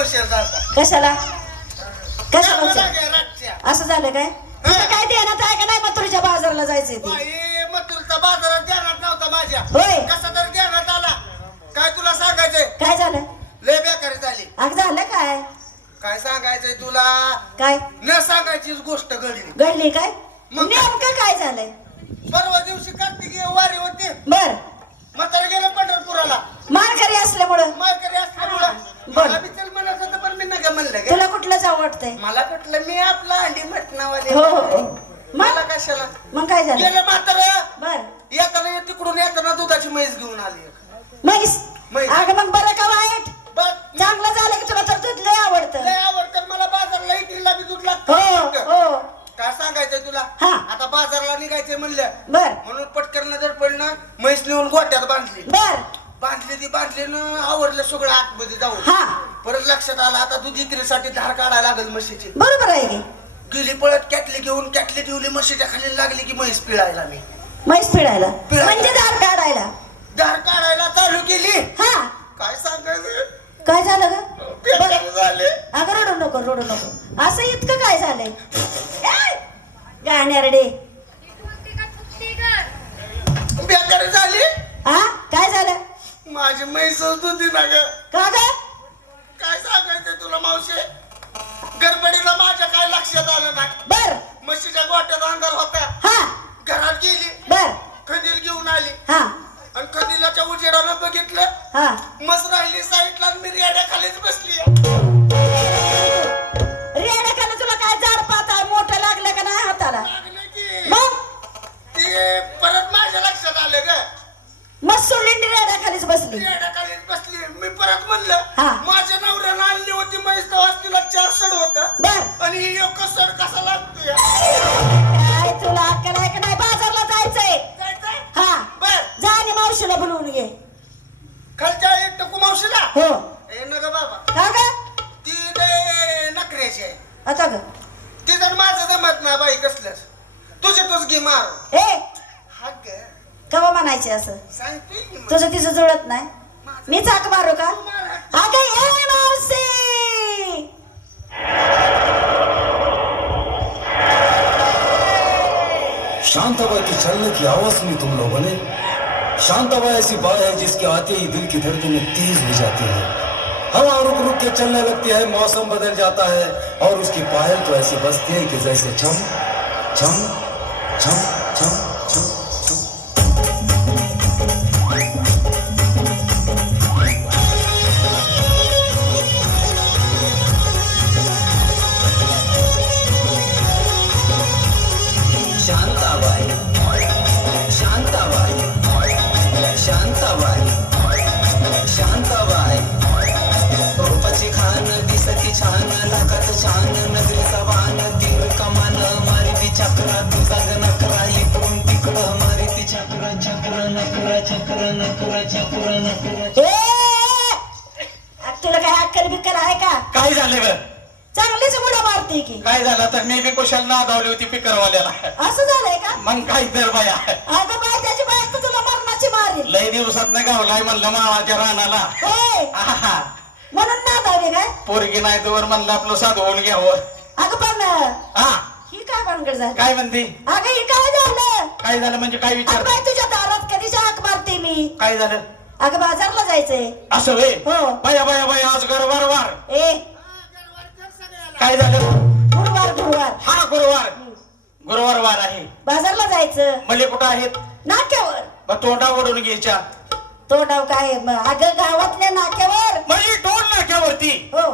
उशीर झाला. कशाला कशाला बरं उशीर? आहे रातच्या. असं झालं काय तुझं काय ध्यानात आहे का नाही मथुरीच्या बाजारला जायचंय ते बाई, मथुरचा बाजारात ध्यानात नव्हता माझ्या. होय कसा तर ध्यानात आला. काय तुला सांगायचंय? काय झालं लय बेकारी झाली. अग झालं काय काय सांगायचंय तुला? काय न सांगायचीच गोष्ट घडली. घडली काय मग काय? नेमकं काय झालंय परवा दिवशी कार्तिकी वारी होती. बर म्हातारा गेलं पंढरपुराला. मारकरी असल्यामुळं माळकरी असल्यामुळं बरं. मला बी चल म्हणत होतं, पण मी नका म्हणलं ग. तुला कुठलं जाऊ वाटतंय मला कुठलं, मी आपला अंडी मटणावाले. हो हो हो. मला मग कशाला मग काय झालं गेलं म्हातारा. बर येताना तिकडून येताना दुधाची म्हैस घेऊन आली. म्हैस म्हैस. अगं मग बरं का वाईट बस चांगलं झालं की तुला तर दूध लय आवडतं लय आवडतं मला. बाजारला इकडला बी दूध हो लागतं. हो काय सांगायचंय तुला? हा. आता बाजारला निघायचंय म्हणलं बर म्हणून पटकन नजर पडणं, म्हैस नेऊन गोट्यात बांधली. बर ती बांधली ना, आवडलं सगळं आतमध्ये जाऊन. हा परत लक्षात आलं आता दूध विक्रीसाठी धार काढायला लागल म्हशीची. बरोबर आहे की गेली पळत कॅटली घेऊन, कॅटली ठेवली म्हशीच्या खाली, लागली की म्हैस पिळायला. मी म्हैस पिळायला पिळायला. म्हणजे दार काढायला धार काढायला चालू केली. हा काय सांगायचं, काय झालं ग बेकार झाले. अगं रडू नको रडू नको असं इतकं काय झालंय गाण्यारडे बेकार झाली. हा काय झालं माझी म्हैस दुधी ना ग. का ग काय सांगायचं तुला मावशे, गडबडीला माझ्या काय लक्षात आलं नाही. बर म्हशीच्या गोट्यात अंधार होता. हा घरात गेली, बर खंदील घेऊन आली हा आणि खंदीलाच्या उजेडानं बघितलं हा मस्त राहिली साईडला. मी रेड्या खालीच बसली. रेड्याखाली तुला काय जाड पात आहे मोठं लागलं का नाही हाताला लागलं की मग ते परत माझ्या लक्षात आलं ग. मग सोडली रेड्याखालीच बसली रेड्या खालीच बसली. मी परत हा. म्हणलं माझ्या नवऱ्यानं आणली होती म्हैस, तेव्हाच तिला 4 सड होता बर आणि ही एक सड कसा लागतोय. काय तुला अक्कल आहे का नाही बाजारला जायचंय जायचंय हा बर. जा आणि मावशीला बोलवून घे खालच्या एक टकू मावशीला हो ए न ग बाबा, का ग ती लय नखऱ्याची आहे. आता ग ती जर माझं जमत ना बाई कसलंच, तुझे तुझ घे मार. ए हा ग कवा म्हणायचे असं सांगतोय की मग. तुझं तिचं जुळत नाही मी चाक मारू का तू मार. अगं ए मावशी शांताबाई के चलने की आवाज सुनी तुम लोगों ने? शांताबाई ऐसी बात है जिसके आते ही दिल की धड़कनें तेज हो जाती है, हवा रुक रुक के चलने लगती है, मौसम बदल जाता है और उसकी पायल तो ऐसी बजती है कि जैसे छम छम छम छम छम छम। शांताबाई शांताबाई शांताबाई शांताबाई रूपाची खान दिसती छान, नाकात छान, नजरेचा वान, तीर कमान, मारिती चक्रा, तुझा ग नकरा, इकडून तिकडं मारिती चक्र चक्र नकरा चक्र नकरा चक्र नकरा. तुला काय अक्कल बिक्कल आहे का काय झालं ग? चांगलीच उड्या मारते की काय झालं तर मी बी कुशल नादावली होती पिकरवाल्याला. असं झालंय का मग काय तर बाया अगं बाय त्याची बायको तुला मरणाची मारेल लय दिवसात नाही गावलाय म्हणलं मावाच्या रानाला. होय आहा. म्हणून ना दावे काय पोरगी नाही तोवर म्हणलं आपलं साधवून घ्यावं. अगं पण हा ही काय भानगड झाली काय म्हणते? अगं ही काय झालं काय झालं म्हणजे काय अगं विचार? बाई तुझ्या दारात कधीच्या हाक मारते मी काय झालं अगं बाजारला जायचंय असं वे हो. बाया बाया बाया आज वार ए काय झालं? गुरुवार गुरुवार हा गुरुवार वार आहे. बाजारला जायचं मले कुठं आहेत? नाक्यावर मग तोंडा ओढून घ्यायच्या. तो डाव काय अगं गावातल्या नाक्यावर म्हणजे टोल नाक्यावरती. हो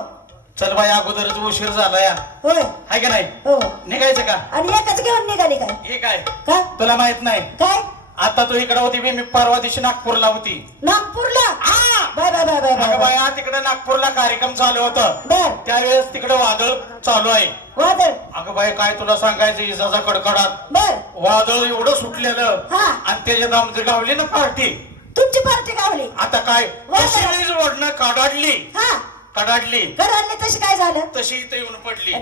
चल बाई अगोदरच उशीर झालाय होय हाय का नाही? हो निघायचं का? आणि एकच घेऊन निघाली काय हे काय का तुला माहित नाही? काय आता तू इकडे होती मी परवा दिवशी नागपूरला होती. नागपूरला हा. बाय बाय बाय बाय अगं बाय बाया तिकडे नागपूरला कार्यक्रम चालू होतं. बर त्यावेळेस तिकडे वादळ चालू आहे. वादळ अगं बाई काय तुला सांगायचं इजाचा कडकडाट. बर वादळ एवढं सुटलेलं हा. आणि त्याच्यात आमची गावली ना पार्टी. तुमची पार्टी गावली आता काय वादळ. कशी वीज ओढणं कडाडली हा कडाडली घरातली तशी काय झालं तशी इथं येऊन पडली.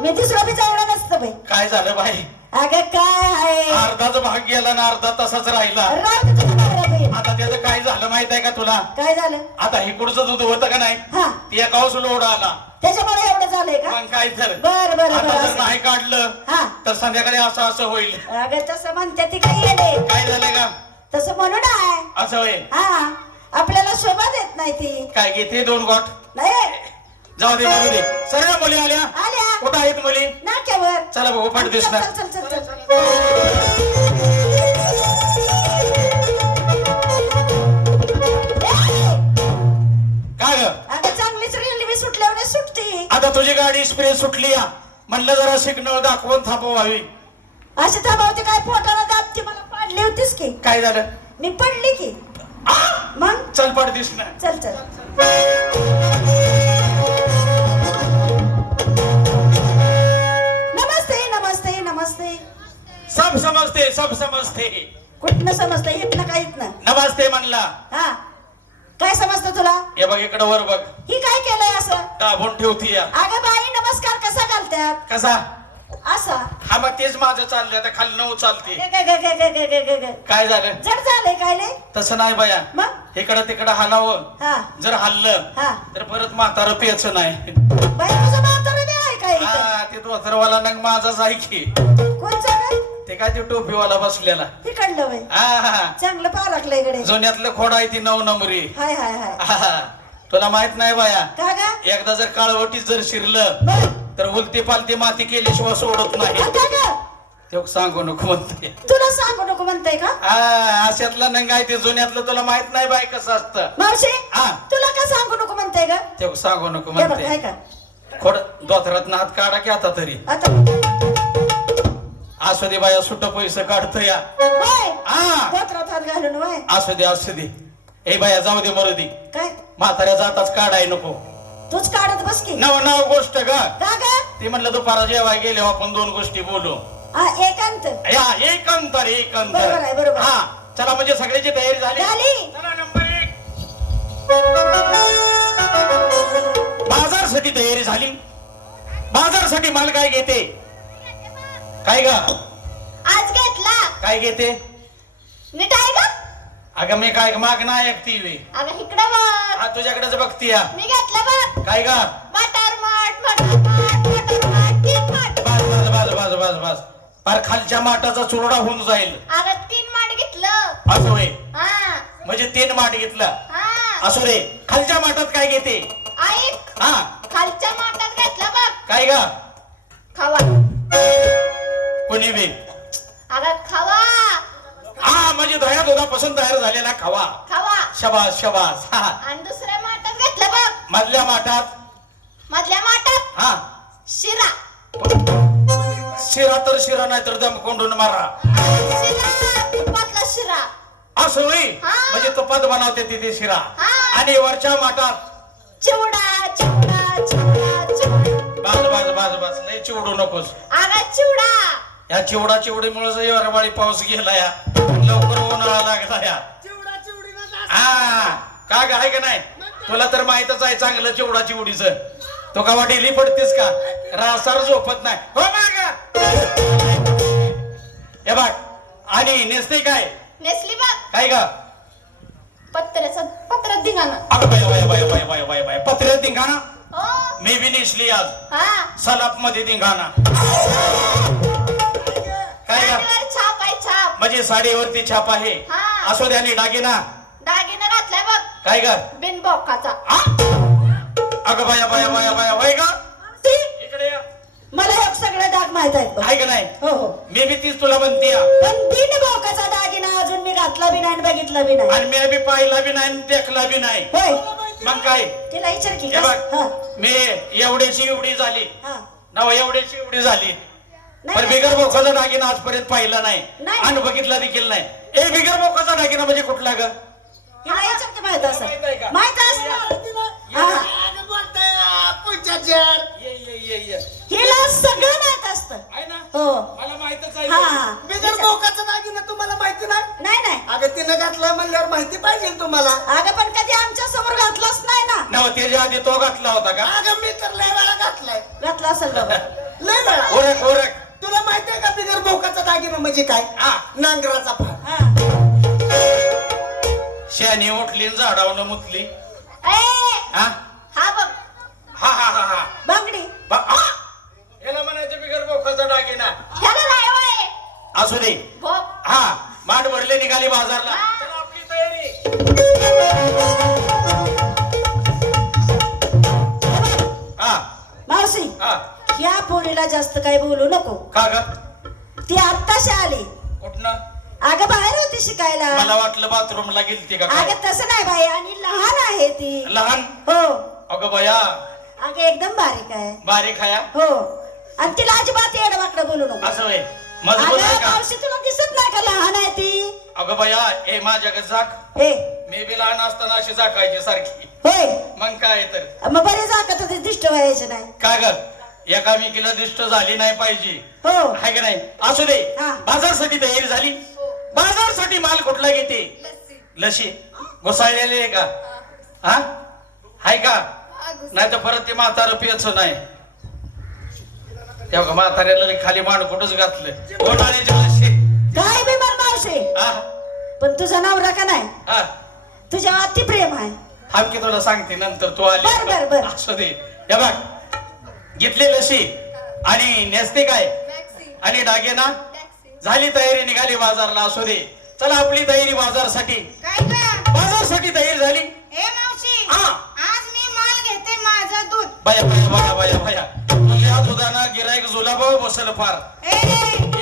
मी दुसरं बी चावलं नसतं बाई काय झालं बाई? अगं काय आहे अर्धाचा भाग गेला ना अर्धा तसाच राहिला. राहू दे तुझ्या नवऱ्यात. आता त्याचं काय झालं माहित आहे का तुला? काय झालं? आता हे पुढचं दूध होतं का नाही, हा ते एकावच लोड आला. त्याच्यामुळे एवढं झालंय का? मग काय तर बर बर आता जर बर. नाही काढलं हा तर संध्याकाळी असं असं होईल. अगं तसं म्हणते ती काही येते, काय झालंय का? तसं म्हणू आहे. असं होय. हा आपल्याला शोभा देत नाही ती. काय घेते 2 गोट? नाही जाऊ दे मरू दे. सर्व मुली आल्या. आल्या कुठं आहेत मुली? नाक्यावर. चला भाऊ फाट दिस ना. चल चल चल चल. काय ग? अगं चांगलीच रेल्वे सुटल्यावर सुटते. आता तुझी गाडी स्प्रे सुटली या, म्हणलं जरा सिग्नल दाखवून थांबवावी. अशी थांबवते काय? पोटाला दाबती मला पाडली होतीस की? काय झालं? मी पडली की मग. चल फाट दिस ना. चल चल. नमस्ते नमस्ते नमस्ते. सब समजते सब समजते. कुठनं समजतं? इथनं का इथनं? नमस्ते म्हणला. हा काय समजतं तुला? हे बघ इकडं वर बघ. ही काय केलंय असं? दाबून ठेवती या. अगं बाई नमस्कार कसा घालतात? कसा? असा. हा मग तेच माझं चाललंय आता खाली नऊ चालते. ग, ग, ग, ग, ग, ग, ग, ग. काय झालं? जड झालंय काय लय? तसं नाही बाया. मग इकडं तिकडं हलावं. हा जर हल्लं हा तर परत म्हातारं प्यायचं नाही. बाई तुझं म्हातारं नाही आहे काय इथं? हा ते धोतरवाला नग माझाच आहे की. कोणचं ग? ते काय ते टोपीवाला बसलेला. तिकडलं बाई हा चांगलं पारखलं इकडे. जुन्यातलं खोड आहे ती 9 नंबरी. हाय हाय हाय. हा. तुला माहित नाही बाया, का ग? एकदा जर काळवटीत जर शिरलं बर. तर उलटी पालती माती केल्याशिवाय सोडत नाही. हा, का ग? ते सांगू नको म्हणते. तुला सांगू नको म्हणताय का? हा अशातला नंग आहे ते जुन्यातलं. तुला माहित नाही बाय कसं असतं. मावशी हा. तुला का सांगू नको म्हणताय का? ते सांगू नको हे बघ, म्हणते. हाय का? खोड दोथरात हात काढा की आता तरी. आता असू दे बाया सुट्ट पैसे काढतो या. होय हा पोत्रात हात घालून वय. असू दे असू दे. ए बाया जाऊ दे मरू दे. काय म्हाताऱ्या जाताच काढाय नको. तूच काढत बस की. नव नाव गोष्ट ग. का ग? ती म्हणलं दुपारा जेवाय गेले आपण 2 गोष्टी बोलू. हा एकांत या एक अंतर एक अंतर. बरोबर आहे, बरोबर. हा चला म्हणजे सगळ्याची तयारी झाली. झाली. चला नंबर 1. बाजारसाठी तयारी झाली. बाजारसाठी माल काय घेते? काय ग? आज घेतला. काय घेते? नीट आहे का? अगं मी काय माग नाही ऐकती वे. अगं इकडे बघ. हा तुझ्याकडेच बघती या. मी घेतलं बघ. काय ग? मटर माठ मटर माठ मटर माठ 3 माठ. बस बस बस बस बस बस पार खालच्या माठाचा चुरडा होऊन जाईल. अगं 3 माठ घेतलं. असं होय. हा म्हणजे 3 माठ घेतला. हा असू रे. खालच्या माठात काय घेते? ऐक हा खालच्या माठात घेतला बघ. काय ग? खावा. कोणी बी. अगं खावा हा म्हणजे दह्या दुधापासून तयार झालेला खवा. खावा. शबास शबास. हा आणि दुसऱ्या माठात घेतलं बघ. मधल्या माठात. मधल्या माठात हा शिरा. शिरा तर शिरा नाही तर दम कोंडून मारा. शिरा तुपातला शिरा. असं होई. हा. म्हणजे तुपात बनवते तिथे शिरा. हा. आणि वरच्या माठात चिवडा चिवडा चिवडा चिवडा. बाज बाज बाज बाज नाही चिवडू नकोस. अगं चिवडा. या चिवडा चिवडीमुळे वारवाळी पाऊस गेला या. लवकर उन्हाळा लागला या. चिवडा चिवडीला जास्त. हा का ग आहे का नाही? तुला तर माहितच आहे चांगलं चिवडा चिवडीच. तो का डेली पडतेस का? रासार झोपत नाही. हो माग हे बघ. आणि नेसते काय? नेसली बघ. काय ग? पत्रात धिंगाणा. अगं बाय बाय बाय बाय बाय बाय बाय पत्र्यात धिंगाणा. हो मी बी नेसली आज. हा सलाप मध्ये धिंगाणा. काय ग? साडीवर छाप आहे छाप. म्हणजे साडीवरती छाप आहे. हा. असू द्या आणि दागिना. दागिना घातलाय बघ. काय ग? बिन बोकाचा. अगं बाया बाया बाया बाया बाय ग. इकडे या. मला एक सगळं डाग माहित आहेत बघ. आहे का नाही? हो हो मी बी तीच तुला म्हणते या. पण बिन बोकाचा दागिना अजून मी घातला बी नाही आणि बघितला बी नाही. आणि मी बी पाहिला बी नाही आणि देखला बी नाही. होय मग काय? तिला विचार की हे कस- बघ. हा, मी एवढीची एवढी झाली. हा. नव एवढीची एवढी झाली. नाही, पण नाही. बिगर बोकाचा दागिना आजपर्यंत पाहिला नाही. नाही. आणि बघितला देखील नाही. ए बिगर बोकाचा दागिना म्हणजे कुठला ग? तिला विचार की माहित असं माहित आहे का? माहित असणार. हा. आणि बोलतोय पुढच्याच्यावर. हिला सगळं माहित असतं. आहे ना? हो मला माहितच हा बिगर बोकाचं दागिना तुम्हाला माहिती नाही? नाही नाही अगं तिनं घातलं म्हणल्यावर माहिती पाहिजे तुम्हाला. अगं पण कधी आमच्या समोर घातलाच नाही ना. नव त्याच्या आधी तो घातला होता का? अगं मी तर लय वेळा घातलाय. घातला असेल बाबा. लय वेळा. ओरख ओरख. तुला माहितीये का बिगर बोकाचा दागिना म्हणजे काय? हा. नांगराचा फार. हा. शहाणी उठली न झाडावनं मुतली. ए, हा हा बघ हा हा हा हा बांगडी. याला म्हणायचं बिगर बोकाचा दागिना. ह्याला नाही होय. असू दे. बोक. हा माठ भरले निघाली बाजारला. चला आपली तयारी. हा मावशी हा या पोरीला जास्त काही बोलू नको. का ग ती आत्ताशी आली. कुठनं? अगं बाहेर होती शिकायला. मला वाटलं बाथरूमला गेलती का काय. अगं तसं नाही बाई, आणि लहान आहे ती. लहान? हो. अगं बया अगं एकदम बारीक आहे. बारीक हाया. हो. आणि तिला अजिबात येडवाकडं बोलू नको. असं होय. मजबूत आहे अगं का? मावशी तुला दिसत नाही का लहान आहे ती. अगं बया ए माझ्या जाक. ए मी बी लहान असताना अशी जाकायची सारखी. होय. मग काय तर मग बरे जाकत होते, दिष्ट व्हायचे नाही. काय ग एकामेकीला दिष्ट झाली नाही पाहिजे. हो. आहे का नाही? असू दे. हा. बाजारसाठी तयारी झाली. बाजारसाठी माल कुठला घेते? लशी घुसाळलेली आहे का? हा आहे का? नाही तर परत ते म्हातारं पियचं नाही. तेव्हा म्हाताऱ्याला खाली मांड कुठंच घातलं. उन्हाळ्याची लशी. काय बी म्हण मावशी, हा पण तुझा नवरा का नाही, हा तुझ्या अति प्रेम आहे. थांब की तुला सांगते नंतर तू बर, बर, आली. बर. असू दे. हे बघ घेतली लशी आणि नेसते काय आणि दागिना झाली तयारी निघाली बाजारला. असू दे. चला आपली तयारी बाजारसाठी. काय ग? बाजारसाठी तयारी झाली. ए मावशी, हा. आज मी माल घेते माझं दूध. बाया बाया बाया बाया बाया तुझ्या दुधानं गिराईक जुलाबाव बसल फार. ए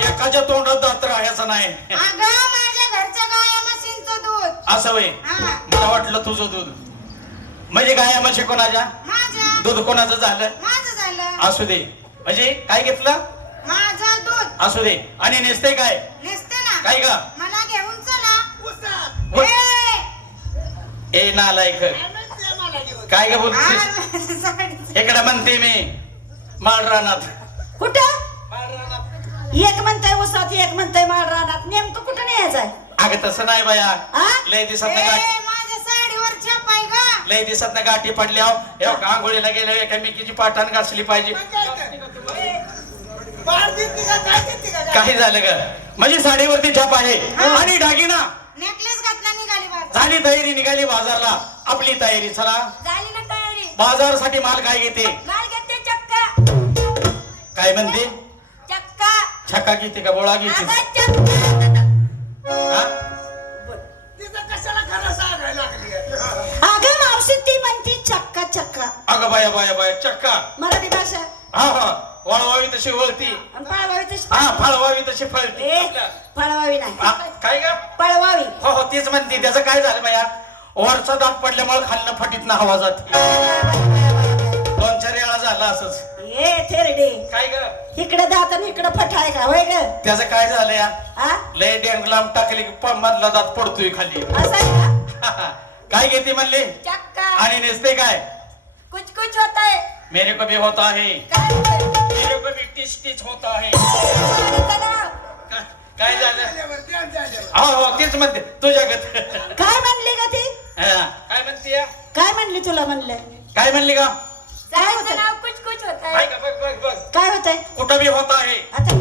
एकाच्या तोंडात दात राहायचं नाही. अगं माझ्या घरचं गाया म्हशींचं दूध. असं वय. हा. मला वाटलं तुझं दूध म्हणजे गाया म्हशी कोणाच्या? माझं दूध कोणाचं झालं? माझं झालं. असू दे. म्हणजे काय घेतलं? माझं दूध. असू दे. आणि नेसते काय? नेसते ना. काय का? मला घेऊन चला. हो. ए ए नालायक काय ग बोलतेस? आज साडी- इकडे म्हणते मी माळ रानात. कुठं? माळ रानात. एक म्हणताय उसात, एक म्हणताय माळ रानात. नेमकं कुठं न्यायचंय? अगं तसं नाही बाया. हा? लय दिसत ए, नाही गाठी. माझ्या साडीवर छाप आहे ग. लय दिसत नाही गाठी पडल्या. आंघोळीला गेल्या एकामेकीची पाठाण घासली पाहिजे. बाळ देते का काय देते का काय? काही झालं ग म्हणजे साडीवरती छाप आहे आणि दागिना. नेकलेस घातला निघाली बाजार. झाली तयारी निघाली बाजारला. आपली तयारी. चला झाली ना तयारी? बाजारसाठी माल काय घेते? माल घेते चक्का. काय म्हणते? चक्का. छक्का घेते का बोळा घेते? अगं चक्का. हा? तिचं कशाला खरं सांगायला लागली आहे? अगं मावशी ती म्हणती चक्का चक्का. अगं बाया बाया बाया चक्का. मराठी भाषा. हा हा वळवावी तशी वळती. आणि पळवावी तशी. हा फळवावी तशी फळती. ए, पळवावी नाही, हा, काय ग? पळवावी. हो हो तेच म्हणते. त्याचं काय झालं बाया वरचा दात पडल्यामुळे खाल्लं फटीतनं हवा जाते. 2-4 वेळा झालं असंच. ए थेरडे, काय ग? इकडे दात आणि इकडे फटाय का होय ग? त्याचं काय झालं या हा लय डेंग लांब टाकले की मधला दात पडतोय खाली. असं आहे का? काय घेते म्हणले? चक्का. आणि नेसते काय? कुछ कुछ होता है. मेरे को भी होता है. काय होतंय? मेरे को भी टिच टिच होता है. काय झालं? झाल्यावर, ध्यान झाल्यावर. हो हो तेच म्हणते तुझ्यागत. काय म्हणली का ती? काय म्हणते या? काय म्हणली तुला म्हणलं? काय म्हणली का? काय होतंय? कुछ कुछ होता काय का बघ बघ बघ. काय होतंय? कुठं भी होता है. आता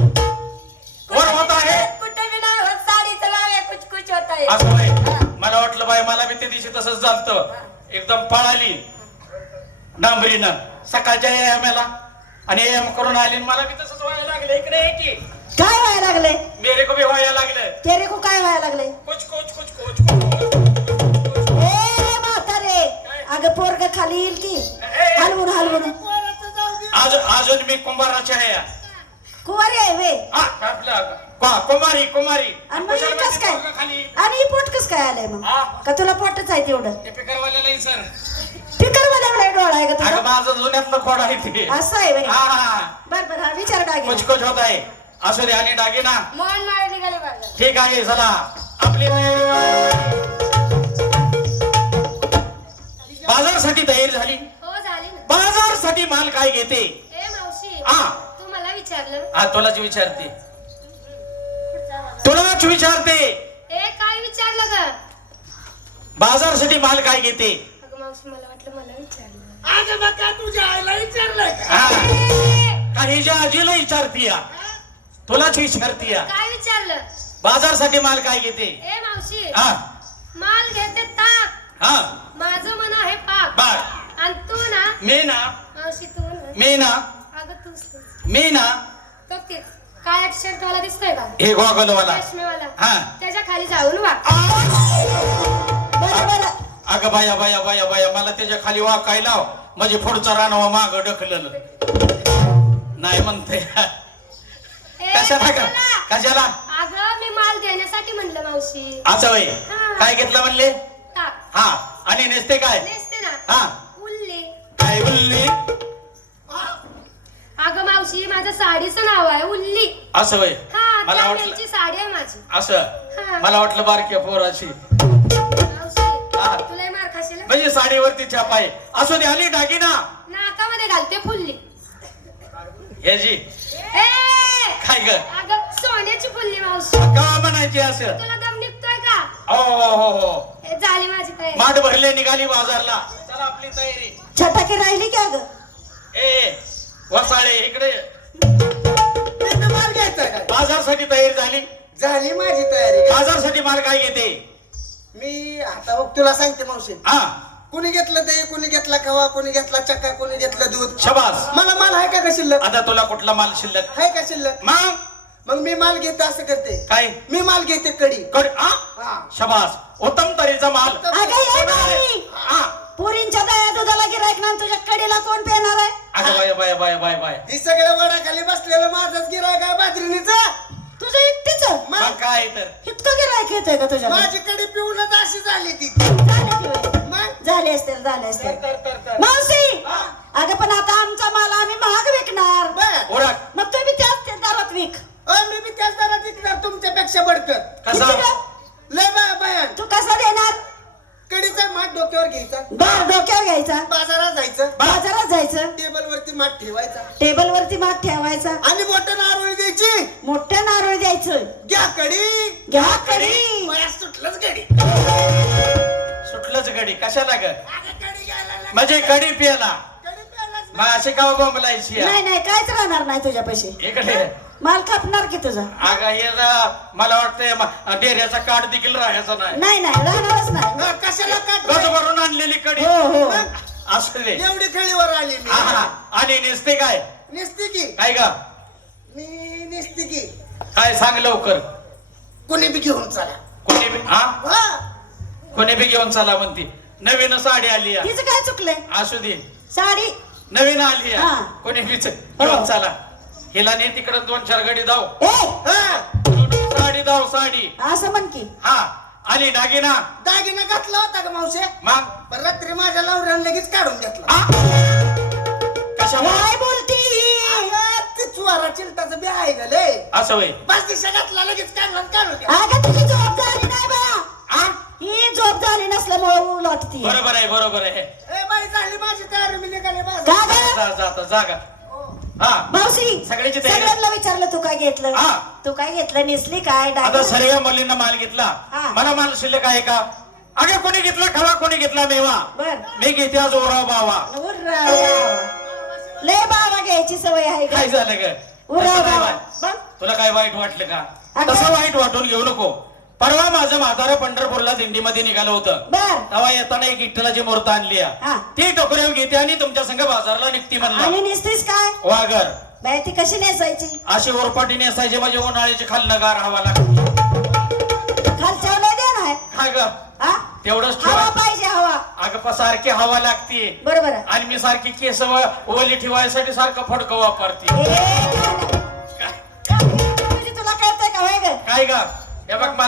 वर होता है. कुठे बी नाही होत. साडीचं नाव आहे कुछ कुछ होता है. असं होय. मला वाटलं बाय मला बी त्या दिवशी तसंच झालतं. एकदम पळाली डांबरीनं सकाळच्या एमला आणि एम करून आली आणि मला बी तसंच व्हायला लागलं. इकडे ये की काय व्हायला लागले? मेरे को भी व्हायला लागलं. तेरे को काय व्हायला लागले? कुछ कुछ कुछ कुछ कुछ. ए म्हातारे, अगं पोरग खाली येईल की. हलवून हलवून. पोराचं जाऊ दे. अजून मी कुंभाराचे आहे. कुवारी आहे वे. कुमारी कुमारी. आणि मग हे कस काय? खाली आणि ही पोट कस काय आलंय मग? हा. का तुला पोटच आहे तेवढं? ते पिकरवाल्याला नाही सर. फिकर मध्ये एवढा डोळा आहे का अगं तुझा? माझं जुन्यातलं खोड आहे ते. असं आहे वे. हा हा बर बर, हा विचार कुछ डागे. कुछ होत आहे. असू दे. आणि दागिना मोहन माळे निघाले बाजार. ठीक आहे. चला आपली बाजारसाठी तयारी झाली. हो झाली ना. बाजारसाठी माल काय घेते? ए मावशी, हा तू मला विचारलं. हा तुलाच विचारते. तुलाच विचारते. ए काय विचारलं ग? बाजारसाठी माल काय घेते? अगं मावशी मला वाटलं मला विचारलं. अगं मग काय तुझ्या आईला विचारलंय का? हा काहीच्या आजीला विचारती या. तुलाच विचारती या. काय विचारलं? बाजारसाठी माल काय घेते? ए मावशी, हा माल घेते ताक. हा माझं मन आहे पाक बर आणि तू ना मी ना मावशी तू ना मी ना अगं तूच मी ना तो ते काय शर्ट वाला दिसतोय का हे गॉगलवाला चष्मेवाला हा त्याच्या खाली जाऊन वा बरं बरं अगं बाया बाया बाया बाया मला त्याच्या खाली वाकाय लाव म्हणजे पुढचा रानवा माग ढकललं नाही म्हणते ए, कशाला का कशाला अगं मी माल देण्यासाठी म्हणलं मावशी असं वय हा. काय घेतलं म्हणले टाक हा आणि नेसते काय नेसते ना हा उल्ले काय बोलली अगं मावशी माझ्या साडीचं नाव आहे उल्ली असं वय हा मला त्या वाटलं वेलची साडी आहे माझी असं हा. मला वाटलं बारक्या पोराची मावशी हा. तुला मार खाशील म्हणजे साडीवरती छाप आहे असू दे आली दागिना नाकामध्ये घालते फुल्ली हे जी ए काय ग अगं सोन्याची फुल्ली मावशी का म्हणायची असं तुला दम निघतोय का हो हो हो हो ए, झाली माझी तयारी माठ भरले निघाली बाजारला चला आपली तयारी छटाकी राहिली की अगं ए वसाळे इकडे त्यांना माल घ्यायचा काय बाजारसाठी तयारी झाली झाली माझी तयारी बाजारसाठी माल काय घेते मी आता बघ तुला सांगते मावशी हा कुणी घेतलं दही कुणी घेतला खवा कुणी घेतला चक्का कुणी घेतलं दूध शबास मला माल आहे का शिल्लक आता तुला कुठला माल शिल्लक आहे का शिल्लक मग मग मी माल घेते असं करते काय मी माल घेते कडी कड आ हा शबास उत्तम तऱ्हेचा माल अगं ये बाई हा पुरींच्या दया दुधाला गिरायक ना तुझ्या कडेला कोण पेणार आहे अगं बाय बाय बाय बाय बाय ही सगळं वडाखाली बसलेलं माझंच गिरायक आहे बाजरीनीचा तुझं एकटीच मग काय तर इतकं गिरायक येतोय का तुझ्या माझी कडी पिऊनच अशी झाली ती मग झाले असतील झाले असतील तर. मावशी अगं पण आता आमचा माल आम्ही महाग विकणार बर ओळख मग तुम्ही त्याच दरात विक मी बी त्याच दरात विकणार तुमच्यापेक्षा बडकत कसा किती ग? लय बयान तू कसा देणार कडीचा माठ डोक्यावर घ्यायचा बर डोक्यावर घ्यायचा बाजारात जायचं बाजारात जायचं टेबल वरती माठ ठेवायचा टेबल वरती माठ ठेवायचा आणि बोटं नारळ द्यायची मोठ्या नारळ द्यायचं घ्या कडी घ्या कडी मला सुटलंच कडी सुटलंच गडी कशाला ग कडी घ्यायला लागली. म्हणजे कडी पियाला कडी प्यायलाच मग असे का बोंबलायची नाही नाही काहीच राहणार नाही तुझ्या पैसे इकडे माल खापणार की तुझा अगं हे मला वाटतंय डेऱ्याचा कार्ड देखील राहायचा नाही नाही नाही राहणारच नाही हा, कशाला गज काट भरून आणलेली कडी हो हो असू दे एवढी खेळीवर आलेली हा, हा. आणि नेसते काय निसती की काय ग मी निसती की काय सांग लवकर कोणी बी घेऊन चला कोणी बी हा हा कोणी बी घेऊन चला म्हणती नवीन साडी आली आहे. तिचं काय चुकलंय असू दे साडी नवीन आली आहे. हा. कोणी बीच घेऊन चला हिला ने तिकडे 2-4 गडी धाव ए हा साडी धाव साडी असं म्हण की हा आणि दागिना दागिना घातला होता का मावशे मग पण रात्री माझ्या लावऱ्यानं लगेच काढून घेतला हा? कशामुळे काय बोलती अगं, ते चुवारा चिलटाचं बी आहे का लय असं वय 5 दिवसा घातला लगेच काढला आणि काढून घेतला. अगं तुझी झोप झाली नाही बा हा ही झोप झाली नसल्यामुळे उलटती बरोबर आहे बरोबर आहे ए बाई झाली माझी तयारी मी निघाले का बाजार ग जाता जागा हा मावशी सगळ्याची तयारी. सगळ्यांना विचारलं तू काय घेतलं हा. तू काय घेतलं नेसली काय आता डायपर? सर्व मुलींना माल घेतला हा. मला माल शिल्लक आहे का अगे कोणी घेतला खवा कोणी घेतला मेवा बर मी घेते आज ओरा बावा उर्रा लय बाबा घ्यायची सवय आहे काय ग झालं ग उर्रा तसं काय बाबा वाट- बघ तुला काय वाईट वाटलं का अगं. तसं वाईट वाटून घेऊ नको परवा माझं म्हातारं पंढरपूरला दिंडीमध्ये निघालं होतं बर तेव्हा येताना एक विठ्ठलाची मूर्त आणली आहे. हा. ती टोकऱ्यावर घेते आणि तुमच्या संघ बाजारला निघती म्हणला आणि नेसतीस काय वागर बाय ती कशी नेसायची अशी ओरपाटी नेसायची म्हणजे उन्हाळ्याची खालनं गार हवा लागते खालच्या लय देणार काय ग हा तेवढंच हवा ठेवा पाहिजे हवा अगं सारखी हवा लागते बरोबर आहे. आणि मी सारखी केस ओली ठेवायसाठी सारखं फडकं वापरते ए, काय नाही. तुझी तुला कळतंय का होय ग काय ग हे बघ मला